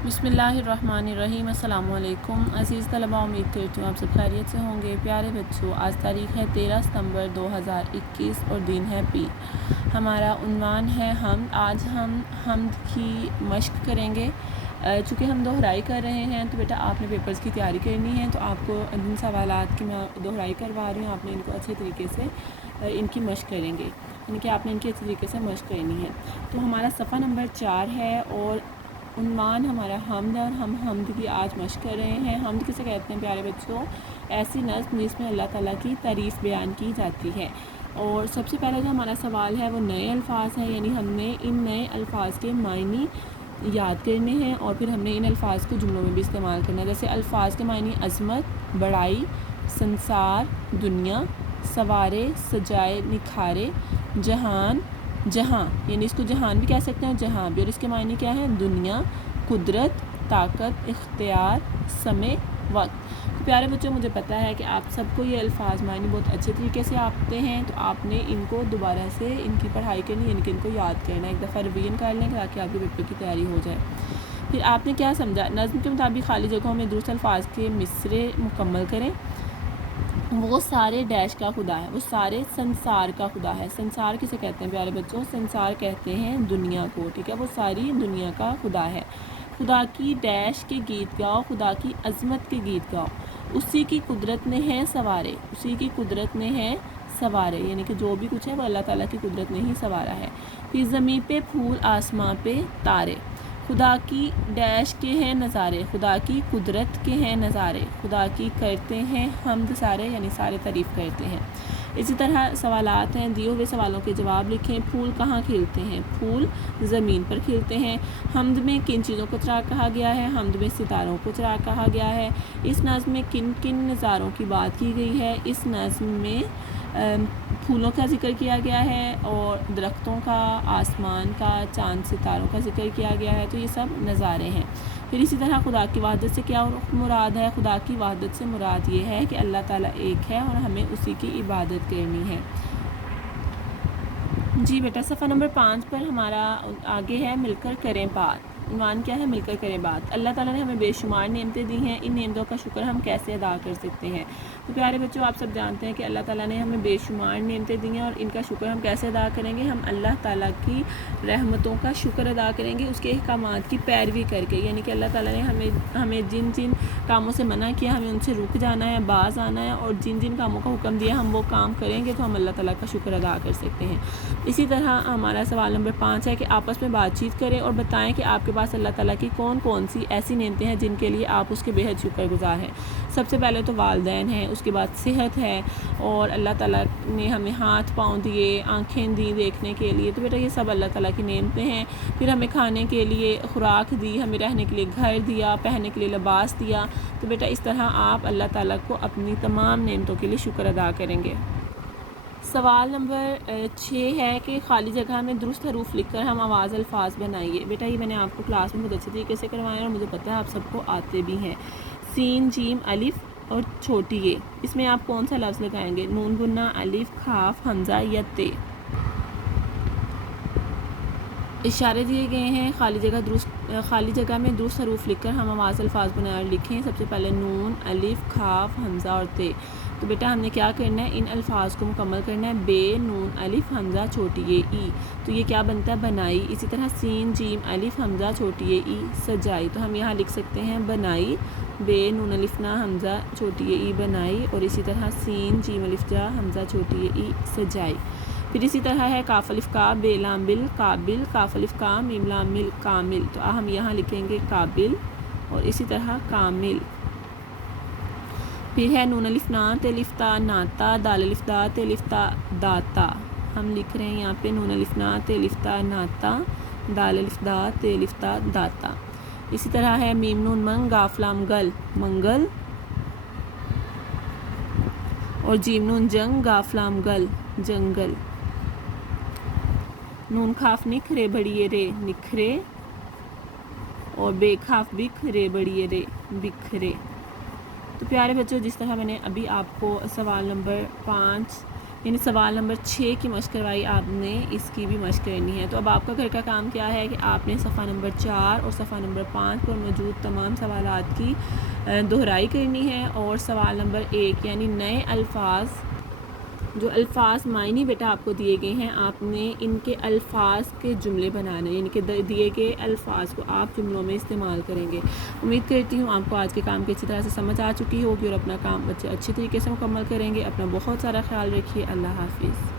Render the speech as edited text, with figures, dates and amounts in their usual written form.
बिस्मिल्लाहिर्रहमानिर्रहीम। अस्सलाम वालेकुम अज़ीज़ तलबा, उम्मीद करती हूँ आप सब खैरियत से होंगे। प्यारे बच्चों, आज तारीख़ है 13 सितंबर 2021 और दिन है पीर। हमारा उन्वान है हमद। आज हम हमद की मश्क करेंगे। चूँकि हम दोहराई कर रहे हैं तो बेटा आपने पेपर्स की तैयारी करनी है, तो आपको जिन सवालात की मैं दोहराई करवा रही हूँ आपने इनको अच्छे तरीके से इनकी मश्क करेंगे, यानी कि आपने इनकी अच्छे तरीके से मश्क करनी है। तो हमारा सफ़ा नंबर 4 है और उन्वान हमारा हमद है और हम हमद की आज मश्क कर रहे हैं। हमद किसे कहते हैं प्यारे बच्चों? ऐसी नज़्म जिसमें अल्लाह ताला की तारीफ़ बयान की जाती है। और सबसे पहले जो हमारा सवाल है वो नए अल्फाज हैं, यानी हमने इन नए अल्फाज के मायने याद करने हैं और फिर हमने इन अल्फाज को जुमलों में भी इस्तेमाल करना है। जैसे अल्फाज के मायने अज़मत, बड़ाई, संसार, दुनिया, सवारे, सजाए, निखारे, जहान, जहाँ, यानी इसको जहान भी कह सकते हैं, जहाँ भी। और इसके मायने क्या है? दुनिया, कुदरत, ताकत, इख्तियार, समय, वक्त। तो प्यारे बच्चों, मुझे पता है कि आप सबको ये अल्फाज मायने बहुत अच्छे तरीके से आते हैं, तो आपने इनको दोबारा से इनकी पढ़ाई करनी है, इनको याद करना है, एक दफ़ा रिवीजन कर लें ताकि आपके पेपर की तैयारी हो जाए। फिर आपने क्या समझा? नज़्म के मुताबिक खाली जगहों में दुरुस्त अल्फाज के मिसरे मुकम्मल करें। वो सारे डैश का खुदा है, वो सारे संसार का खुदा है। संसार किसे कहते हैं प्यारे बच्चों? संसार कहते हैं दुनिया को, ठीक है। वो सारी दुनिया का खुदा है। खुदा की डैश के गीत गाओ, खुदा की अज़मत के गीत गाओ। उसी की कुदरत ने है सवारे, उसी की कुदरत ने है सवारे, यानी कि जो भी कुछ है वो अल्लाह ताला की कुदरत ने ही सवारा है। फिर ज़मीं पे फूल, आसमां पे तारे, खुदा की डैश के हैं नज़ारे, खुदा की कुदरत के हैं नज़ारे, खुदा की करते हैं हमद सारे, यानी सारे तारीफ़ करते हैं। इसी तरह सवालात हैं, दिए हुए सवालों के जवाब लिखें। फूल कहाँ खिलते हैं? फूल ज़मीन पर खिलते हैं। हमद में किन चीज़ों को चिराग कहा गया है? हमद में सितारों को चिराग कहा गया है। इस नज़्म में किन किन नज़ारों की बात की गई है? इस नज़्म में फूलों का जिक्र किया गया है और दरख्तों का, आसमान का, चाँद सितारों का जिक्र किया गया है। तो ये सब नज़ारे हैं। फिर इसी तरह खुदा की वहदत से क्या मुराद है? खुदा की वहदत से मुराद ये है कि अल्लाह ताला एक है और हमें उसी की इबादत करनी है। जी बेटा, सफ़ा नंबर 5 पर हमारा आगे है मिलकर करें बात। उन्वान क्या है? मिलकर करें बात। अल्लाह ताला ने हमें बेशुमार नेमतें दी हैं, इन नेमतों का शुक्र हम कैसे अदा कर सकते हैं? तो प्यारे बच्चों, आप सब जानते हैं कि अल्लाह ताला ने हमें बेशुमार नेमतें दी हैं और इनका शुक्र हम कैसे अदा करेंगे? हम अल्लाह ताला की रहमतों का शुक्र अदा करेंगे, उसके अहकामात की पैरवी करके, यानी कि अल्लाह ताला ने हमें जिन जिन कामों से मना किया हमें उनसे रुक जाना है, बाज आना है, और जिन जिन कामों का हुक्म दिया हम वो काम करेंगे तो हम अल्लाह ताला का शुक्र अदा कर सकते हैं। इसी तरह हमारा सवाल नंबर 5 है कि आपस में बातचीत करें और बताएं कि आपके पास अल्लाह ताला की कौन कौन सी ऐसी नेमतें हैं जिनके लिए आप उसके बेहद शुक्रगुजार हैं। सबसे पहले तो वालिदैन हैं, उसके बाद सेहत है, और अल्लाह ताला ने हमें हाथ पाँव दिए, आँखें दी देखने के लिए, तो बेटा ये सब अल्लाह ताला की नेमतें हैं। फिर हमें खाने के लिए खुराक दी, हमें रहने के लिए घर दिया, पहनने के लिए लिबास दिया। तो बेटा इस तरह आप अल्लाह ताला को अपनी तमाम नेमतों के लिए शुक्र अदा करेंगे। सवाल नंबर 6 है कि खाली जगह में दुरुस्त हरूफ लिखकर हम आवाज़ अल्फाज बनाइए। बेटा ये मैंने आपको क्लास में बहुत अच्छे तरीके से करवाया और मुझे पता है आप सबको आते भी हैं। सीन, जीम, अलिफ और छोटी ये, इसमें आप कौन सा लफ्ज़ लगाएंगे? नून गुन्ना, अलिफ, खाफ, हमज़ा या ते। इशारे दिए गए हैं। खाली जगह में दुरुस्त हरूफ लिखकर हम आवाज़ अल्फाज बनाए लिखें। सबसे पहले नून, अलिफ, खाफ, हमज़ा और ते। तो बेटा हमने क्या करना है? इन अल्फाज को मुकम्मल करना है। बे, नून, अलिफ, हमज़ा, छोटी ये ई, तो ये क्या बनता है? बनाई। इसी तरह सीन, जीम, अलिफ, हमज़ा, छोटी ये ई, सजाई। तो हम यहाँ लिख सकते हैं बनाई, बे, नून, अलिफ, ना, हमज़ा, छोटी ये ई, बनाई। और इसी तरह सीन, जीम, अलिफ, जा, हमज़ा, छोटी ये ई, सजाई। फिर इसी तरह है काफ अलिफ का, बे लाम बिल, काबिल, काफ अलिफ का, मीम लाम मिल, कामिल। तो हम यहाँ लिखेंगे काबिल और इसी तरह कामिल। फिर है नून अलिफ ना, ते अलिफ ता, नाता, दाल अलिफ दा, ते अलिफ ता, दाता। हम लिख रहे हैं यहाँ पे नून अलिफ ना, ते अलिफ ता, नाता, दाल अलिफ दा, ते अलिफ ता, दाता। इसी तरह है मीम नून मंग, गाफ लाम गल, मंगल। और जीम नून जंग, गाफ लाम गल, जंगल। नून खाफ निख, रे बड़ी रे, निखरे। और बेखाफ बिख, रे बड़ी रे, बिखरे। तो प्यारे बच्चों, जिस तरह मैंने अभी आपको सवाल नंबर 5 یعنی سوال نمبر 6 کی مشق کروائی آپ نے، اس کی بھی مشق کرنی ہے۔ تو اب آپ کا گھر کا کام کیا ہے کہ آپ نے صفحہ نمبر 4 اور صفحہ نمبر 5 پر موجود تمام سوالات کی دہرائی کرنی ہے، اور سوال نمبر 1 یعنی نئے الفاظ، جو الفاظ معنی بیٹا آپ کو دیے گئے ہیں، آپ نے ان کے الفاظ کے جملے بنانے، یعنی کہ دیے گئے الفاظ کو آپ جملوں میں استعمال کریں گے۔ امید کرتی ہوں آپ کو آج کے کام کی اچھی طرح سے سمجھ آ چکی ہوگی اور اپنا کام بچے اچھی طریقے سے مکمل کریں گے۔ اپنا بہت سارا خیال رکھیے۔ اللہ حافظ۔